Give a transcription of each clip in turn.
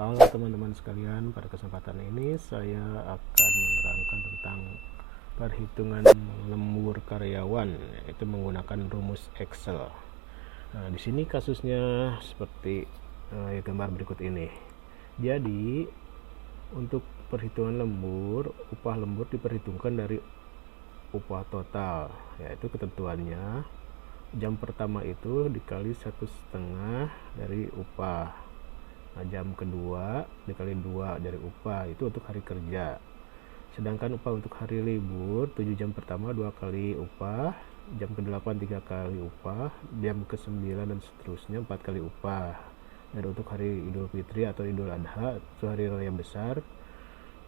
Halo teman-teman sekalian, pada kesempatan ini saya akan menerangkan tentang perhitungan lembur karyawan, yaitu menggunakan rumus Excel. Nah, di sini kasusnya seperti gambar berikut ini. Jadi, untuk perhitungan lembur, upah lembur diperhitungkan dari upah total, yaitu ketentuannya jam pertama itu dikali 1,5 dari upah. Nah, jam kedua dikali 2 dari upah, itu untuk hari kerja. Sedangkan upah untuk hari libur, 7 jam pertama 2 kali upah, jam ke-8 3 kali upah, jam ke-9 dan seterusnya 4 kali upah. Dan untuk hari Idul Fitri atau Idul Adha, itu hari raya besar,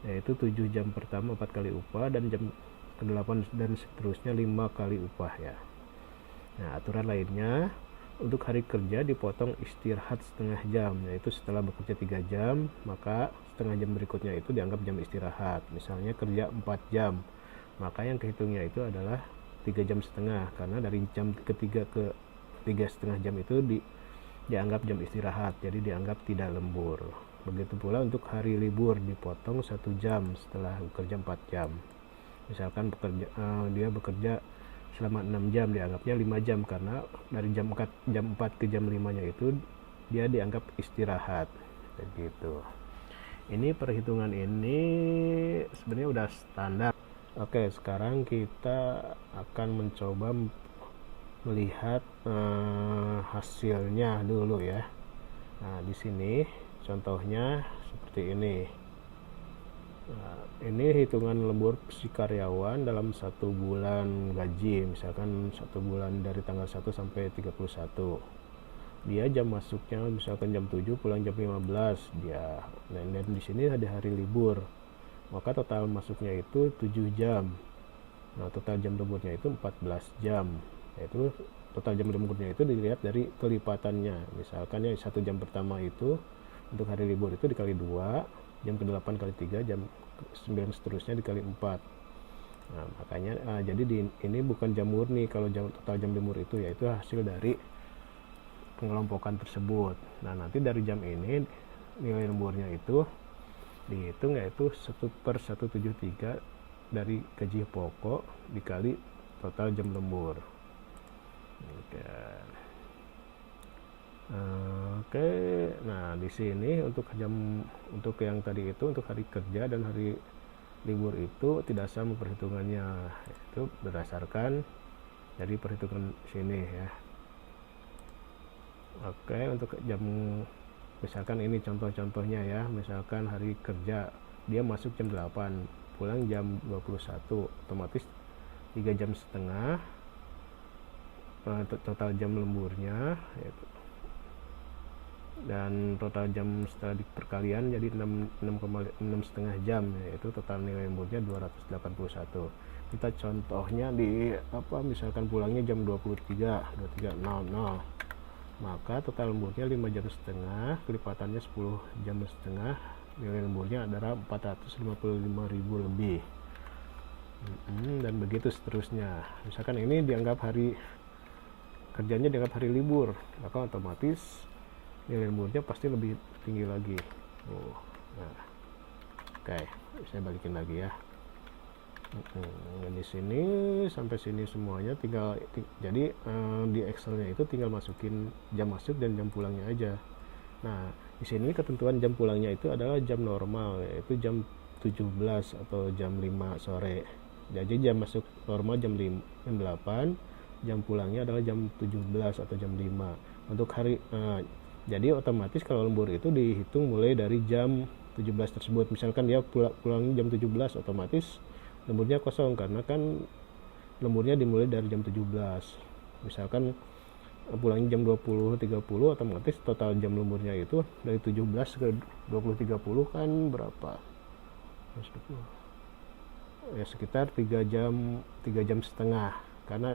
yaitu 7 jam pertama 4 kali upah, dan jam ke-8 dan seterusnya 5 kali upah ya. Nah, aturan lainnya, untuk hari kerja dipotong istirahat setengah jam, yaitu setelah bekerja 3 jam, maka setengah jam berikutnya itu dianggap jam istirahat. Misalnya kerja 4 jam, maka yang kehitungnya itu adalah 3 jam setengah, karena dari jam ketiga ke 3,5 jam itu dianggap jam istirahat, jadi dianggap tidak lembur. Begitu pula untuk hari libur, dipotong 1 jam setelah bekerja 4 jam. Misalkan dia bekerja selama 6 jam, dianggapnya 5 jam, karena dari jam 4 ke jam 5 nya itu dia dianggap istirahat. Begitu. Ini perhitungan ini sebenarnya udah standar. Oke, sekarang kita akan mencoba melihat hasilnya dulu ya. Nah, di sini contohnya seperti ini. Nah, ini hitungan lembur si karyawan dalam 1 bulan gaji, misalkan 1 bulan dari tanggal 1 sampai 31. Dia jam masuknya misalkan jam 7, pulang jam 15 dia. Dan di sini ada hari libur, maka total masuknya itu 7 jam. Nah, total jam lemburnya itu 14 jam. Yaitu total jam lemburnya itu dilihat dari kelipatannya. Misalkan ya 1 jam pertama itu untuk hari libur itu dikali 2, jam ke-8 kali 3, jam ke-9 seterusnya dikali 4. Nah, makanya jadi ini bukan jam murni kalau total jam lembur itu, yaitu hasil dari pengelompokan tersebut. Nah, nanti dari jam ini nilai lemburnya itu dihitung, yaitu 1/173 dari gaji pokok dikali total jam lembur. Oke, nah di sini untuk yang tadi itu untuk hari kerja dan hari libur itu tidak sama perhitungannya, itu berdasarkan dari perhitungan sini ya. Oke, untuk jam, misalkan ini contoh-contohnya ya, misalkan hari kerja dia masuk jam 8, pulang jam 21, otomatis 3,5 jam, total jam lemburnya yaitu, dan total jam setelah diperkalian jadi 6,5 jam, yaitu total nilai lemburnya 281. Kita contohnya di misalkan pulangnya jam 23.00, maka total lemburnya 5,5 jam, kelipatannya 10,5 jam, nilai lemburnya adalah 455.000 lebih. Dan begitu seterusnya. Misalkan ini dianggap hari kerjanya dianggap hari libur, maka otomatis nilai lemburnya pasti lebih tinggi lagi. Nah, oke, saya balikin lagi ya. Di sini sampai sini semuanya tinggal jadi di Excelnya itu tinggal masukin jam masuk dan jam pulangnya aja. Nah, di sini ketentuan jam pulangnya itu adalah jam normal, yaitu jam 17 atau jam 5 sore. Jadi jam masuk normal jam 8, jam pulangnya adalah jam 17 atau jam 5. Untuk hari jadi otomatis kalau lembur itu dihitung mulai dari jam 17 tersebut. Misalkan dia pulangnya jam 17, otomatis lemburnya kosong, karena kan lemburnya dimulai dari jam 17. Misalkan pulangnya jam 20.30, otomatis total jam lemburnya itu dari 17 ke 20.30 kan berapa? Ya sekitar 3,5 jam. Karena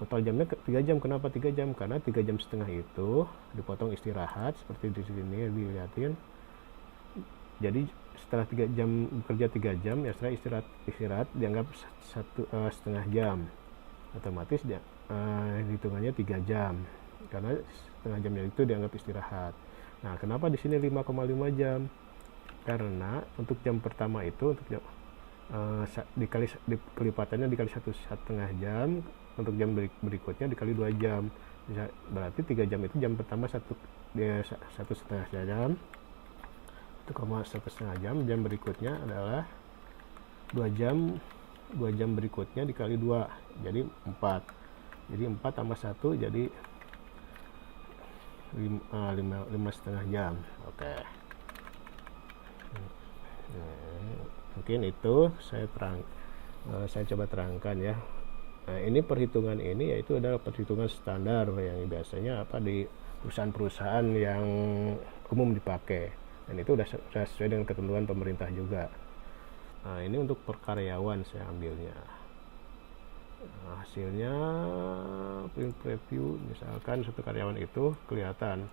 total jamnya 3 jam. Kenapa 3 jam? Karena 3,5 jam itu dipotong istirahat seperti di sini dilihatin. Jadi setelah 3 jam bekerja 3 jam, ya setelah istirahat dianggap 1,5 jam. Otomatis hitungannya 3 jam. Karena setengah jamnya itu dianggap istirahat. Nah, kenapa di sini 5,5 jam? Karena untuk jam pertama itu untuk jam kelipatannya dikali 1,5 jam, untuk jam berikutnya dikali 2 jam. Berarti 3 jam itu jam pertama 1,5 jam, 1,5 jam. Jam berikutnya adalah 2 jam, 2 jam berikutnya dikali 2 jadi 4. Jadi 4 tambah 1 jadi 5,5 jam. Oke. Mungkin itu saya coba terangkan ya. Nah, ini perhitungan ini yaitu adalah perhitungan standar yang biasanya di perusahaan-perusahaan yang umum dipakai, dan itu sudah sesuai dengan ketentuan pemerintah juga. Nah, ini untuk per karyawan saya ambilnya. Nah, hasilnya preview, misalkan satu karyawan itu kelihatan,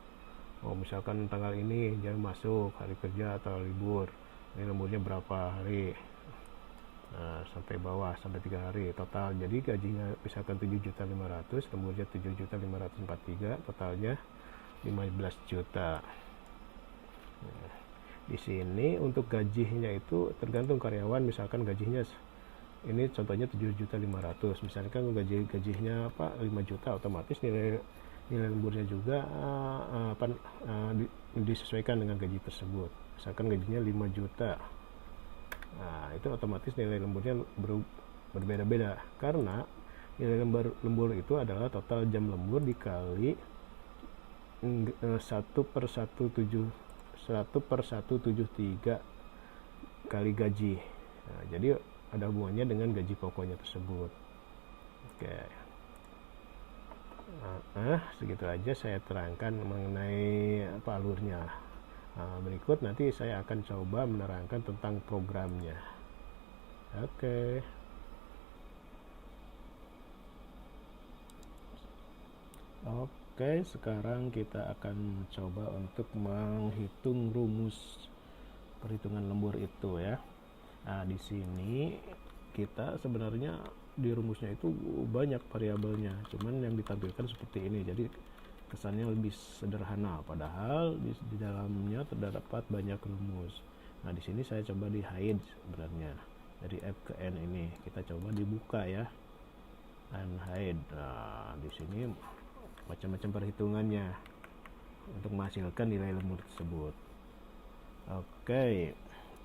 misalkan tanggal ini jam masuk, hari kerja atau libur, ini lemburnya berapa hari. Nah, sampai bawah sampai 3 hari total, jadi gajinya misalkan 7.500.000, lemburnya 7.543.000, totalnya 15 juta. Nah, di sini untuk gajinya itu tergantung karyawan, misalkan gajinya ini contohnya 7.500.000, misalkan gajinya 5 juta, otomatis nilai lemburnya juga disesuaikan dengan gaji tersebut. Misalkan gajinya 5 juta, nah itu otomatis nilai lemburnya berbeda-beda, karena nilai lembur itu adalah total jam lembur dikali 1/173 kali gaji. Nah, jadi ada hubungannya dengan gaji pokoknya tersebut. Oke. Segitu aja saya terangkan mengenai alurnya. Berikut nanti saya akan coba menerangkan tentang programnya. Oke. Oke, sekarang kita akan coba untuk menghitung rumus perhitungan lembur itu ya. Nah, di sini kita sebenarnya di rumusnya itu banyak variabelnya, cuman yang ditampilkan seperti ini, jadi kesannya lebih sederhana, padahal di dalamnya terdapat banyak rumus. Nah, di sini saya coba di hide sebenarnya, dari F ke N ini kita coba dibuka ya, unhide. Nah, di sini macam-macam perhitungannya untuk menghasilkan nilai lembur tersebut. Oke,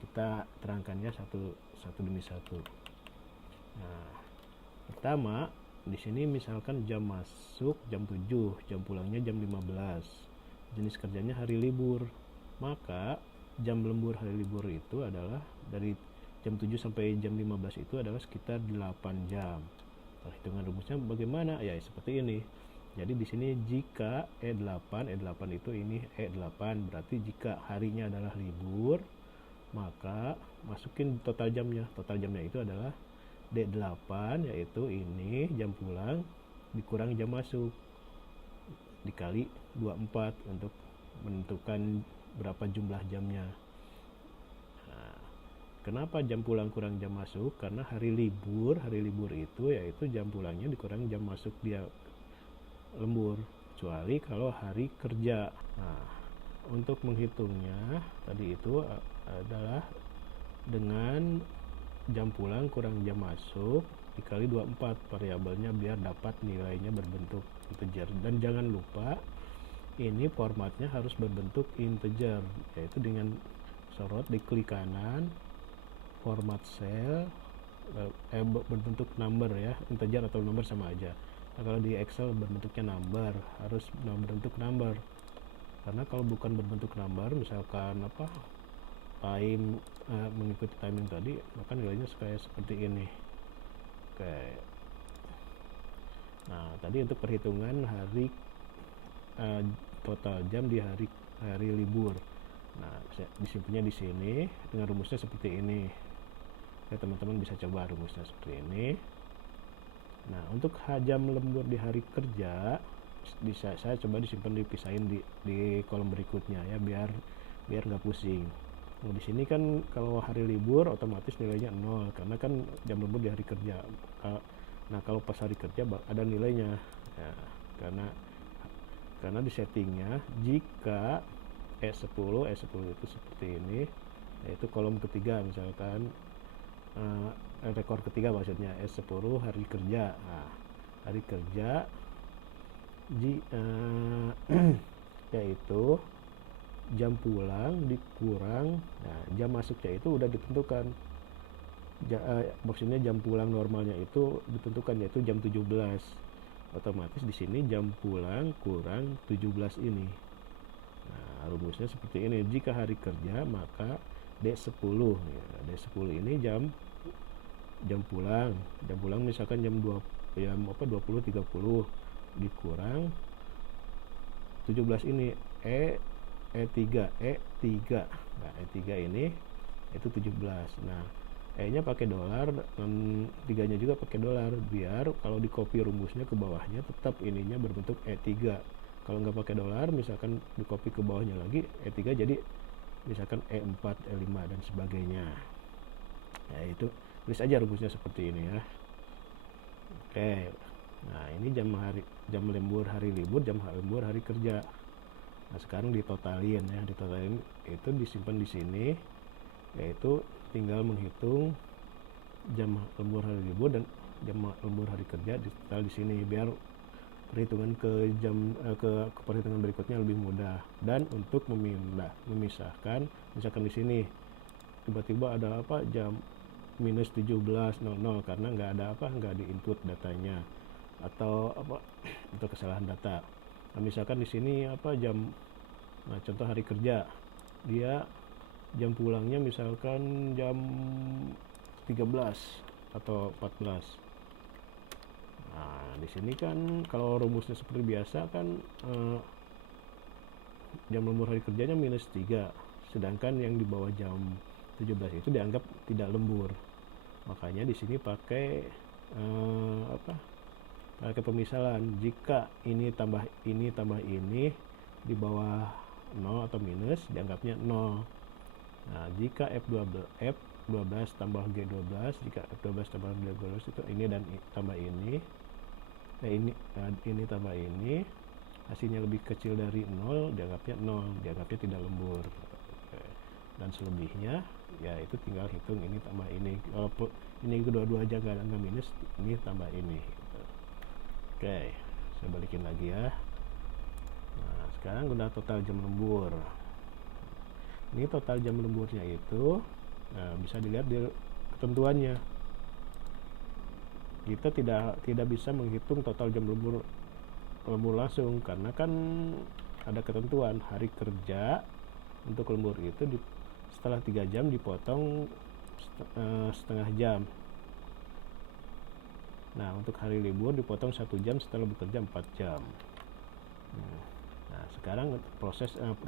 kita terangkannya satu demi satu. Nah, pertama di sini misalkan jam masuk jam 7, jam pulangnya jam 15, jenis kerjanya hari libur, maka jam lembur hari libur itu adalah dari jam 7 sampai jam 15 itu adalah sekitar 8 jam. Perhitungan rumusnya bagaimana? Ya seperti ini. Jadi di sini jika E8 itu ini E8, berarti jika harinya adalah libur, maka masukin total jamnya. Total jamnya itu adalah D8, yaitu ini jam pulang dikurang jam masuk dikali 24 untuk menentukan berapa jumlah jamnya. Nah, kenapa jam pulang kurang jam masuk? Karena hari libur itu yaitu jam pulangnya dikurang jam masuk dia lembur, kecuali kalau hari kerja. Nah, untuk menghitungnya tadi itu adalah dengan jam pulang kurang jam masuk dikali 24 variabelnya biar dapat nilainya berbentuk integer. Dan jangan lupa ini formatnya harus berbentuk integer, yaitu dengan sorot di klik kanan format cell berbentuk number ya, integer atau number sama aja. Nah, kalau di Excel berbentuknya number, harus berbentuk number, karena kalau bukan berbentuk number, misalkan time mengikuti timing tadi, maka nilainya kayak seperti ini. Oke. Nah, tadi untuk perhitungan hari total jam di hari libur. Nah, disimpannya di sini dengan rumusnya seperti ini. Oke, teman-teman bisa coba rumusnya seperti ini. Nah, untuk jam lembur di hari kerja bisa saya coba disimpan, dipisahin di kolom berikutnya ya, biar nggak pusing. Nah, di sini kan kalau hari libur otomatis nilainya 0 karena kan jam lembur di hari kerja. Nah, kalau pas hari kerja ada nilainya ya, karena di settingnya jika E10 itu seperti ini, yaitu kolom ketiga misalkan rekor ketiga maksudnya E10 hari kerja. Nah, hari kerja yaitu jam pulang dikurang, nah jam masuknya itu udah ditentukan. Maksudnya jam pulang normalnya itu ditentukan, yaitu jam 17. Otomatis di sini jam pulang kurang 17 ini. Nah, rumusnya seperti ini. Jika hari kerja maka D10. Ya, D10 ini jam pulang. Jam pulang misalkan jam 20.30 dikurang 17 ini E3. Nah, E3 ini itu 17. Nah, E-nya pakai dolar dan 3-nya juga pakai dolar, biar kalau di copy rumusnya ke bawahnya tetap ininya berbentuk E3. Kalau nggak pakai dolar, misalkan di copy ke bawahnya lagi E3 jadi misalkan E4, E5 dan sebagainya. Ya, itu tulis aja rumusnya seperti ini ya. Oke. Nah, ini jam lembur hari libur, jam lembur hari kerja. Nah, sekarang ditotalin ya, itu disimpan di sini, yaitu tinggal menghitung jam lembur hari libur dan jam lembur hari kerja ditotal di sini, biar perhitungan ke perhitungan berikutnya lebih mudah. Dan untuk memisahkan, misalkan di sini tiba-tiba ada jam minus 17.00 karena nggak di input datanya atau kesalahan data. Nah, misalkan di sini contoh hari kerja, dia jam pulangnya misalkan jam 13 atau 14. Nah, di sini kan kalau rumusnya seperti biasa kan jam lembur hari kerjanya minus 3, sedangkan yang di bawah jam 17 itu dianggap tidak lembur. Makanya di sini pakai pakai pemisalan. Jika ini tambah ini di bawah 0 atau minus dianggapnya 0. Nah, jika F12 tambah G12, jika F12 tambah G12 itu ini dan tambah ini, ini tambah ini, hasilnya lebih kecil dari 0, dianggapnya tidak lembur. Dan selebihnya ya itu tinggal hitung ini tambah ini. Kalau ini kedua-dua aja nggak minus, ini tambah ini. Oke, saya balikin lagi ya. Nah, sekarang udah total jam lembur. Ini total jam lemburnya itu bisa dilihat di ketentuannya. Kita tidak bisa menghitung total jam lembur langsung, karena kan ada ketentuan hari kerja untuk lembur itu setelah 3 jam dipotong setengah jam. Nah, untuk hari libur dipotong 1 jam setelah bekerja 4 jam. Nah, sekarang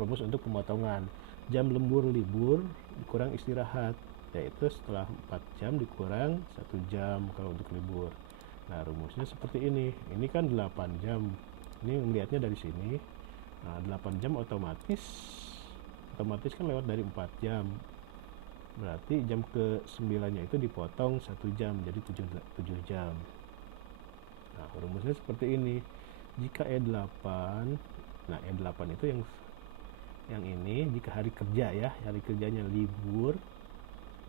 rumus untuk pemotongan jam lembur libur dikurang istirahat, yaitu setelah 4 jam dikurang 1 jam kalau untuk libur. Nah, rumusnya seperti ini. Ini kan 8 jam. Ini melihatnya dari sini. Nah, 8 jam otomatis kan lewat dari 4 jam. Berarti jam ke-9-nya itu dipotong 1 jam, jadi 7 jam. Nah, rumusnya seperti ini. Jika E8, nah E8 itu yang ini jika hari kerja ya, hari kerjanya libur.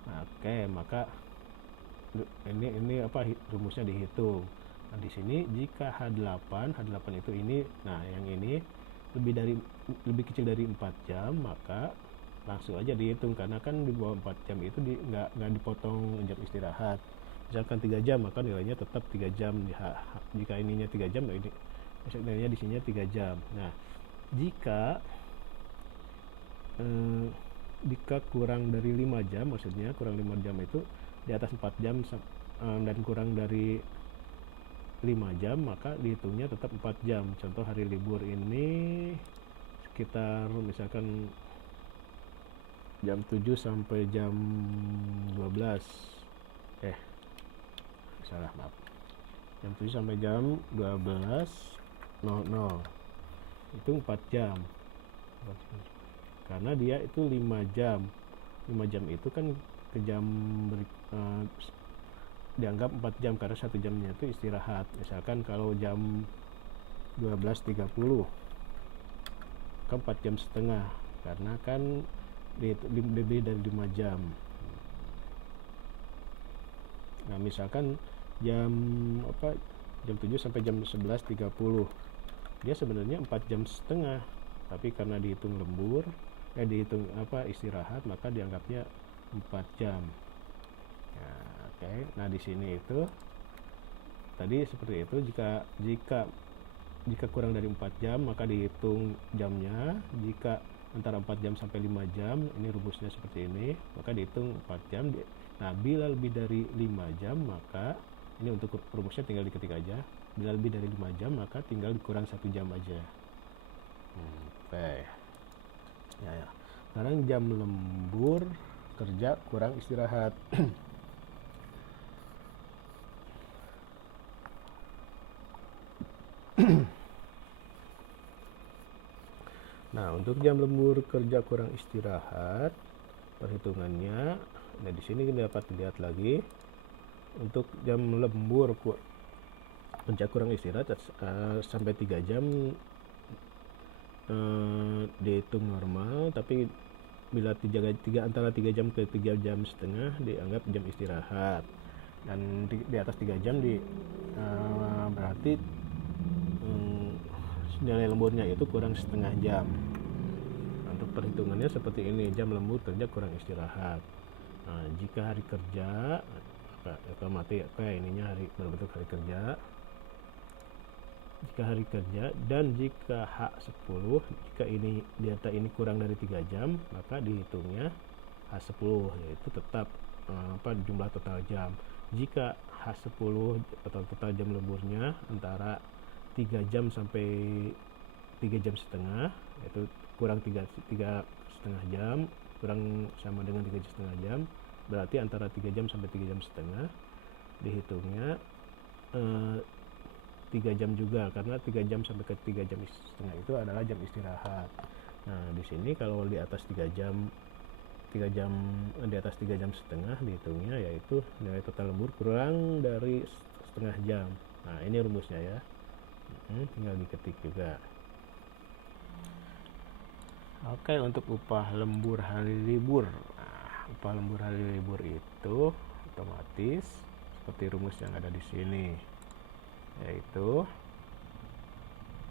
Nah, oke, maka ini rumusnya dihitung. Nah, di sini jika H8 itu ini, nah yang ini lebih kecil dari 4 jam, maka langsung aja dihitung, karena kan di bawah 4 jam itu nggak dipotong jam istirahat. Misalkan 3 jam, maka nilainya tetap 3 jam. Jika ininya 3 jam, nah ini nilainya di sini 3 jam. Nah, jika kurang dari 5 jam, maksudnya kurang 5 jam itu di atas 4 jam dan kurang dari 5 jam, maka dihitungnya tetap 4 jam. Contoh hari libur ini sekitar misalkan jam 7 sampai jam 12. Salah, maaf. Jam 7 sampai jam 12.00. Itu 4 jam. Karena dia itu 5 jam. 5 jam itu kan ke jam dianggap 4 jam karena 1 jamnya itu istirahat. Misalkan kalau jam 12.30 kan 4 jam setengah. karena kan lebih dari 5 jam. Nah misalkan jam jam 7 sampai jam 11.30, dia sebenarnya 4 jam setengah, tapi karena dihitung lembur, dihitung istirahat, maka dianggapnya 4 jam. Nah di sini itu tadi seperti itu, jika kurang dari 4 jam maka dihitung jamnya. Jika antara 4 jam sampai 5 jam, ini rumusnya seperti ini, maka dihitung 4 jam. Nah bila lebih dari 5 jam, maka ini untuk rumusnya tinggal diketik aja. Bila lebih dari 5 jam, maka tinggal dikurang 1 jam aja. Ya. Sekarang jam lembur kerja kurang istirahat. Nah, untuk jam lembur kerja kurang istirahat, perhitungannya, nah di sini dapat dilihat lagi. Untuk jam lembur kerja kurang istirahat sampai 3 jam dihitung normal, tapi bila antara 3 jam ke 3 jam setengah dianggap jam istirahat, dan di atas 3 jam berarti nilai lemburnya itu kurang setengah jam. Untuk perhitungannya seperti ini, jam lembur kerja kurang istirahat. Nah, jika hari kerja ininya berbentuk hari kerja. Jika hari kerja dan jika H10, jika data ini kurang dari 3 jam, maka dihitungnya H10, yaitu tetap jumlah total jam. Jika H10 atau total jam lemburnya antara 3 jam sampai 3 jam setengah, yaitu kurang 3 setengah jam, kurang sama dengan 3 setengah jam, berarti antara 3 jam sampai 3 jam setengah dihitungnya 3 jam juga, karena 3 jam sampai ke 3 jam setengah itu adalah jam istirahat. Nah di sini kalau di atas 3 jam di atas 3 jam setengah dihitungnya yaitu nilai total lembur kurang dari setengah jam. Nah ini rumusnya ya, tinggal diketik juga. Oke, untuk upah lembur hari libur. Nah, upah lembur hari libur itu otomatis seperti rumus yang ada di sini, yaitu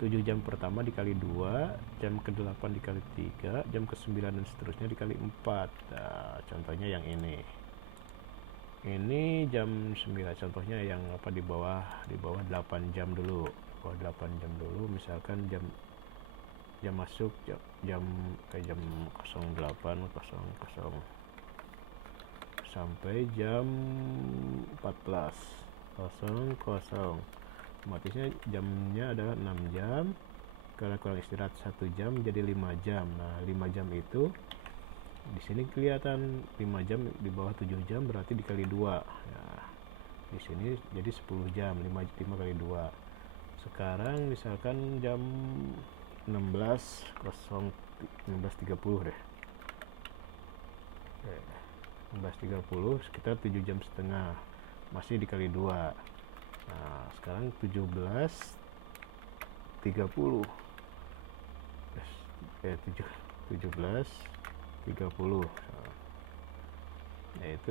7 jam pertama dikali 2, jam ke-8 dikali 3, jam ke-9 dan seterusnya dikali 4. Nah, contohnya yang ini jam 9, contohnya yang di bawah 8 jam dulu. Bawah 8 jam dulu, misalkan jam masuk jam 08.00 sampai jam 14.00. Otomatisnya jamnya adalah 6 jam, karena kurang istirahat 1 jam jadi 5 jam. Nah 5 jam itu di sini kelihatan 5 jam di bawah 7 jam, berarti dikali 2 ya, di sini jadi 10 jam. 5 kali 2. Sekarang misalkan jam 16.30 deh, 16.30 sekitar 7 jam setengah, masih dikali 2. Nah sekarang 17.30 yaitu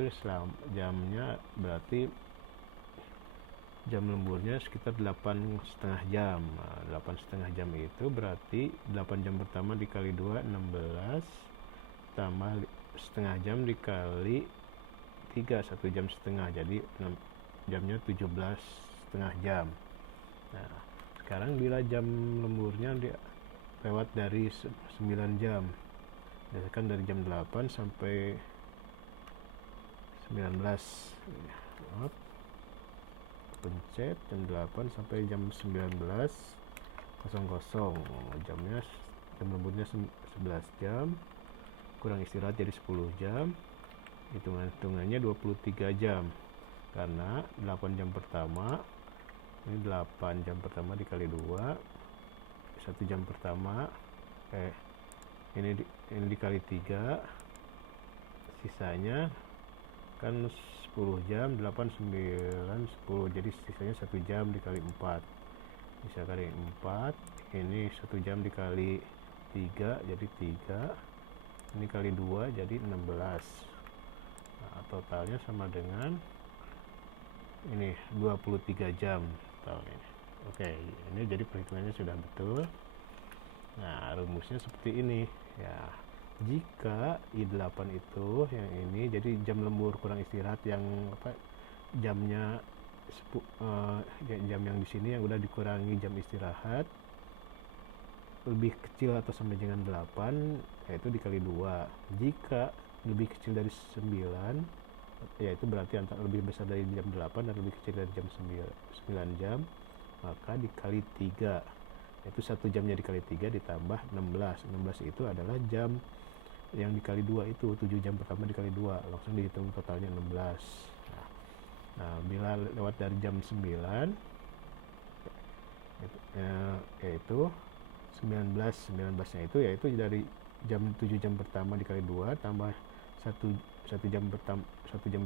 jamnya, berarti jam lemburnya sekitar 8,5 jam. Nah, 8,5 jam itu berarti 8 jam pertama dikali 2 16, tambah setengah jam dikali 3 1 jam setengah, jadi jamnya 17,5 jam. Nah sekarang bila jam lemburnya lewat dari 9 jam, misalkan dari jam 8 sampai 19, pencet jam 8 sampai jam 19.00, jam lemburnya 11 jam, kurang istirahat jadi 10 jam, hitungannya 23 jam, karena 8 jam pertama, ini 8 jam pertama dikali 2, 1 jam pertama ini dikali 3, sisanya kan 10 jam, 8, 9, 10, jadi sisanya 1 jam dikali 4, bisa kali 4, ini 1 jam dikali 3 jadi 3, ini kali 2 jadi 16. Nah, totalnya sama dengan ini 23 jam tahun ini. Oke, ini jadi perhitungannya sudah betul. Nah, rumusnya seperti ini ya. Jika I8 itu yang ini jadi jam lembur kurang istirahat yang jamnya jam yang di sini yang udah dikurangi jam istirahat lebih kecil atau sama dengan 8, yaitu dikali 2. Jika lebih kecil dari 9, yaitu berarti antara lebih besar dari jam 8 dan lebih kecil dari jam 9 jam, maka dikali 3, yaitu 1 jamnya dikali 3 ditambah 16. 16 itu adalah jam yang dikali 2 itu, 7 jam pertama dikali 2, langsung dihitung totalnya 16. Nah, bila lewat dari jam 9, yaitu 19 nya itu yaitu dari jam 7 jam pertama dikali 2 tambah 1 jam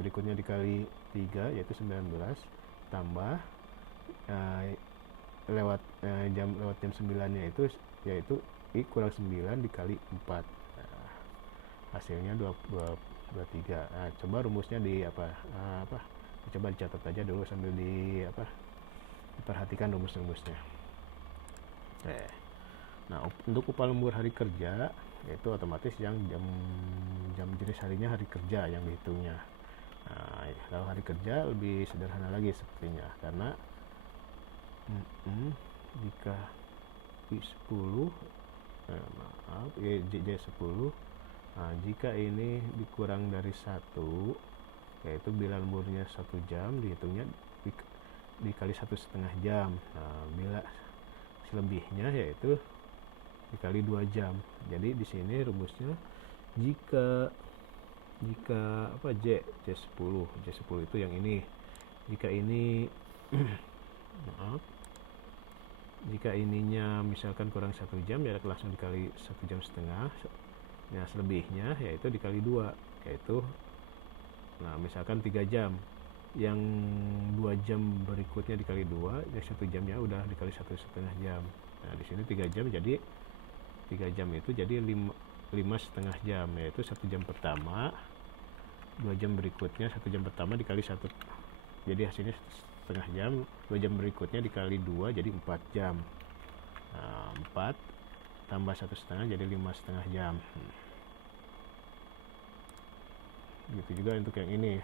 berikutnya dikali 3 yaitu 19 tambah lewat jam 9 nya itu yaitu I kurang 9 dikali 4. Nah, hasilnya 23. Nah, coba rumusnya coba dicatat aja dulu sambil diperhatikan rumus-rumusnya. Nah, untuk upah lembur hari kerja yaitu otomatis yang jam jenis harinya hari kerja yang dihitungnya. Nah, kalau hari kerja lebih sederhana lagi sepertinya, karena jika I10 J10, nah, jika ini dikurang dari 1, yaitu bila lemburnya 1 jam dihitungnya dikali 1,5 jam. Nah, bila selebihnya yaitu dikali 2 jam. Jadi di sini rumusnya jika J10 itu yang ini. Jika ini maaf. Jika ininya misalkan kurang 1 jam ya langsung dikali 1,5 jam. Nah, selebihnya yaitu dikali 2, yaitu misalkan 3 jam. Yang 2 jam berikutnya dikali 2, yang 1 jamnya udah dikali 1,5 jam. Nah, di sini 3 jam jadi 3 jam itu jadi 5,5 jam, yaitu 1 jam pertama, 2 jam berikutnya 1 jam pertama dikali 1, jadi hasilnya 1,5 jam. 2 jam berikutnya dikali 2 jadi 4 jam. Nah, 4 tambah 1,5 jadi 5,5 jam. Gitu juga untuk yang ini,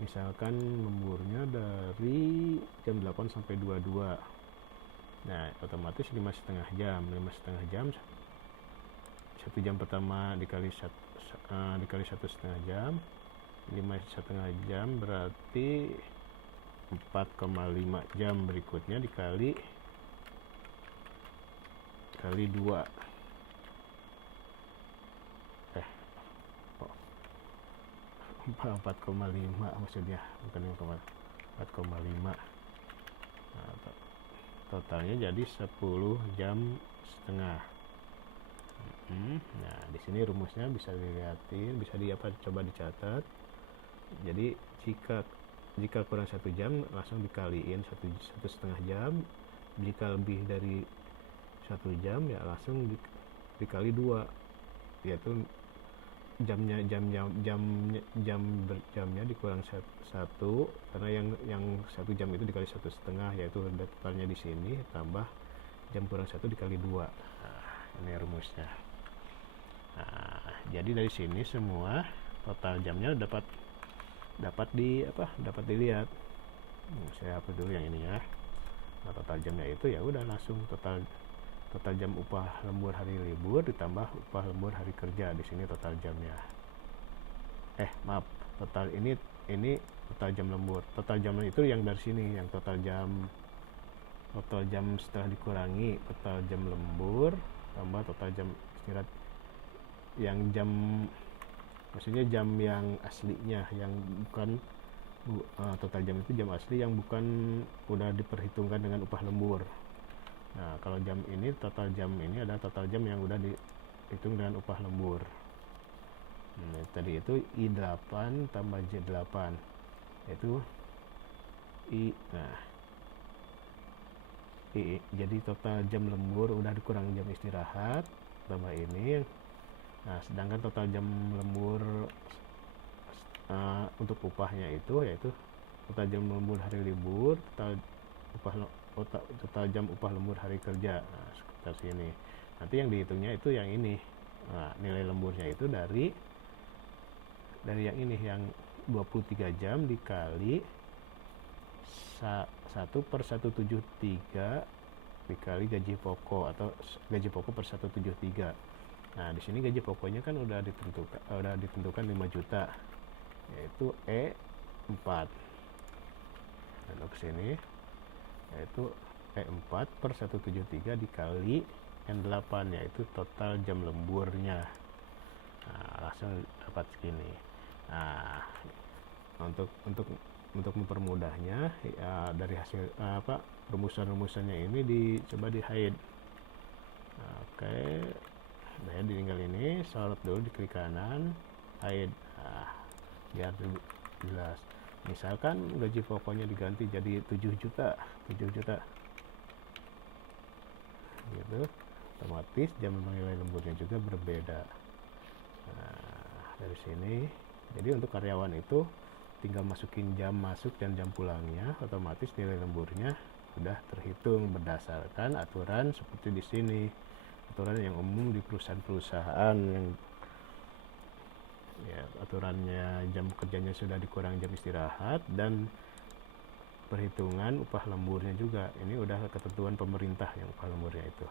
misalkan lemburnya dari jam 8 sampai 22. Nah, otomatis 5,5 jam. 5,5 jam 1 jam pertama dikali 1,5 jam, 5,5 jam berarti 4,5 jam berikutnya dikali 2. 4,5 maksudnya, bukan 4,5. Nah, totalnya jadi 10,5 jam. Nah, di sini rumusnya bisa dilihatin, bisa coba dicatat. Jadi jika kurang 1 jam langsung dikaliin 1,5 jam. Jika lebih dari 1 jam ya langsung dikali 2, yaitu jamnya dikurang 1, karena yang 1 jam itu dikali 1,5, yaitu totalnya di sini tambah jam kurang 1 dikali 2. Nah, ini rumusnya. Nah, jadi dari sini semua total jamnya dapat dilihat. Saya hapus dulu yang ini ya. Nah, total jamnya itu ya udah langsung total jam upah lembur hari libur ditambah upah lembur hari kerja. Di sini total jamnya. Total ini total jam lembur. Total jam itu yang dari sini, yang total jam setelah dikurangi total jam lembur tambah total jam istirahat, yang jam maksudnya jam yang aslinya, yang bukan total jam itu jam asli yang bukan udah diperhitungkan dengan upah lembur. Nah, kalau jam ini total jam ini adalah total jam yang udah dihitung dengan upah lembur. Nah, tadi itu I8 tambah J8 yaitu jadi total jam lembur udah dikurang jam istirahat tambah ini Nah, sedangkan total jam lembur untuk upahnya itu yaitu total jam lembur hari libur, total jam upah lembur hari kerja. Nah, sekitar sini. Nanti yang dihitungnya itu yang ini. Nah, nilai lemburnya itu dari yang ini, yang 23 jam dikali 1/173 dikali gaji pokok atau gaji pokok per 173. Nah, di sini gaji pokoknya kan udah ditentukan 5 juta, yaitu E4. Dan ke sini yaitu E4/173 dikali N8, yaitu total jam lemburnya. Nah, langsung dapat segini. Nah, untuk mempermudahnya ya, dari hasil rumusan-rumusannya ini dicoba di hide. Oke, nah tinggal ini sorot dulu di klik kanan, hide. Nah, biar jelas. Misalkan gaji pokoknya diganti jadi 7 juta gitu, otomatis jam nilai lemburnya juga berbeda. Nah, dari sini jadi untuk karyawan itu tinggal masukin jam masuk dan jam pulangnya, otomatis nilai lemburnya sudah terhitung berdasarkan aturan seperti di sini, aturan yang umum di perusahaan-perusahaan yang ya, aturannya jam kerjanya sudah dikurang jam istirahat dan perhitungan upah lemburnya juga. Ini udah ketentuan pemerintah yang upah lemburnya itu.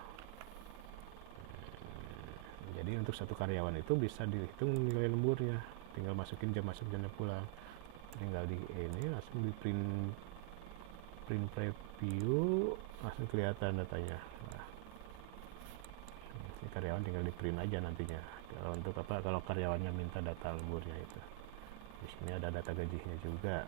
Jadi untuk satu karyawan itu bisa dihitung nilai lemburnya, tinggal masukin jam masuk dan jam pulang. Tinggal di ini langsung di print preview, langsung kelihatan datanya. Nah, ini karyawan tinggal di print aja nantinya. Untuk kalau karyawannya minta data lemburnya itu. Di sini ada data gajinya juga.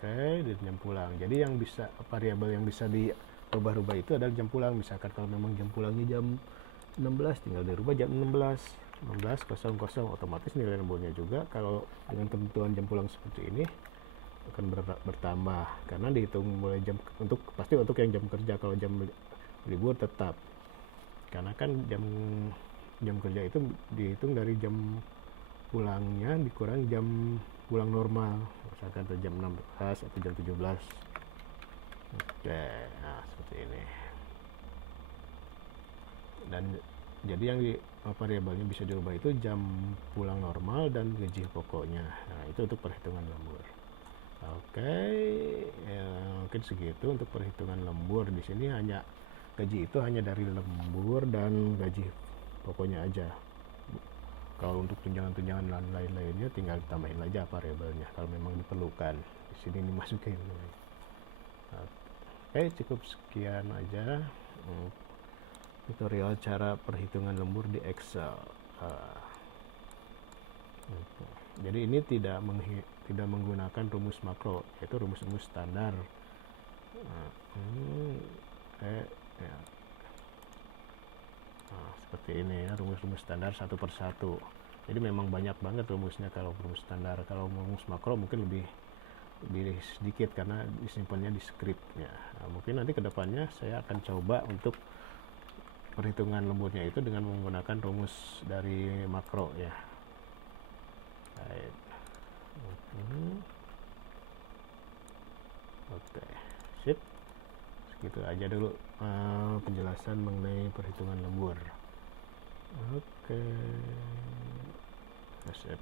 Oke, di jam pulang. Jadi yang bisa variabel yang bisa dirubah-rubah itu adalah jam pulang. Misalkan kalau memang jam pulangnya jam 16, tinggal dirubah jam 16:00, otomatis nilai lemburnya juga kalau dengan ketentuan jam pulang seperti ini akan bertambah, karena dihitung mulai jam pasti untuk yang jam kerja. Kalau jam libur tetap, karena kan jam kerja itu dihitung dari jam pulangnya dikurang jam pulang normal, misalkan jam 16 atau jam 17. Oke, nah seperti ini. Dan jadi yang variabelnya bisa dirubah itu jam pulang normal dan gaji pokoknya. Nah, itu untuk perhitungan lembur. Oke, ya, mungkin segitu untuk perhitungan lembur. Di sini hanya gaji itu hanya dari lembur dan gaji pokoknya aja. Kalau untuk tunjangan-tunjangan lain-lainnya tinggal tambahin aja variabelnya kalau memang diperlukan. Di sini dimasukin. Oke, cukup sekian aja tutorial cara perhitungan lembur di Excel. Jadi ini tidak menggunakan rumus makro, yaitu rumus-rumus standar. Ya. Nah, seperti ini ya, rumus-rumus standar satu persatu. Jadi memang banyak banget rumusnya kalau rumus standar. Kalau rumus makro mungkin lebih sedikit karena disimpannya di scriptnya. Nah, mungkin nanti kedepannya saya akan coba untuk perhitungan lemburnya itu dengan menggunakan rumus dari makro ya. Baik. Oke, sip. Segitu aja dulu penjelasan mengenai perhitungan lembur. Oke. Sip.